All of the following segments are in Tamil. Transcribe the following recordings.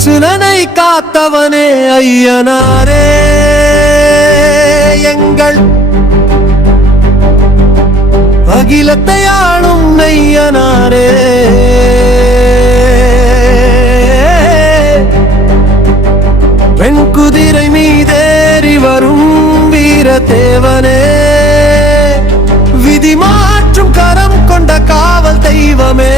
அர்ச்சுனனை காத்தவனே ஐயனாரே எங்கள் அகிலத்தை ஆளும் ஐயனாரே வெண்குதிரை மீதேறி வரும் வீர தேவனே விதி மாற்றும் கரம் கொண்ட காவல் தெய்வமே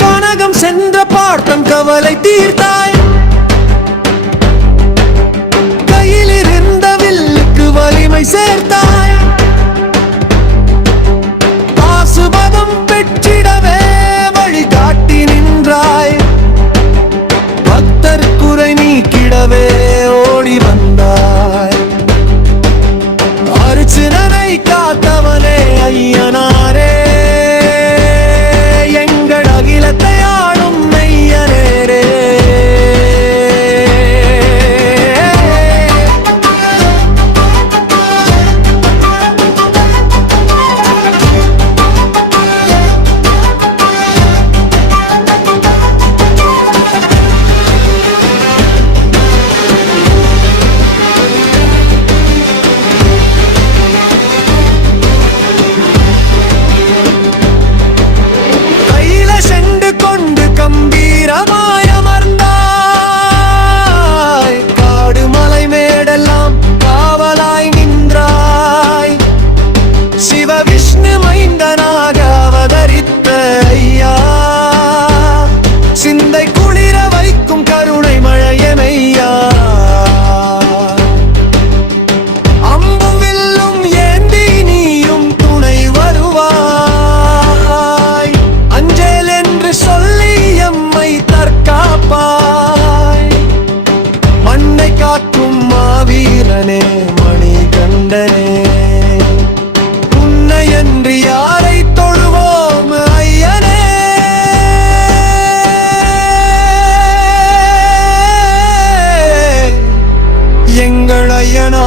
கனகம் சென்ற பார்த்தம் கவலை தீர்த்தாய் கையில் இருந்த வில்லுக்கு வலிமை சேர்த்தாய் பாசுபதம் பெற்றிடவே வழிகாட்டி நின்றாய் பக்தர் குறை நீக்கிடவே ஓடி வந்தாய் அர்ச்சுனனை காத்தவனே ஐயனாரே எங்கள் அகிலத்தை ஆளும் ஐயனேரே கம்பீரமாய் அமர்ந்தாய் காடு மலை மேடெல்லாம் காவலாய் நின்றாய் சிவ விஷ்ணு மைந்தனாக அவதரித்த ஐயா சிந்தை குளிர வைக்கும் கருணை மழையமையா அம்பும் வில்லும் ஏந்தி நீயும் துணை வருவாய் அஞ்சேல் என்று சொல்லி தற்காப்பாய் மண்ணை காக்கும் மாவீரனே மணிகண்டனே உன்னை என்று யாரை தொழுவோம் ஐயனே எங்கள் ஐயனா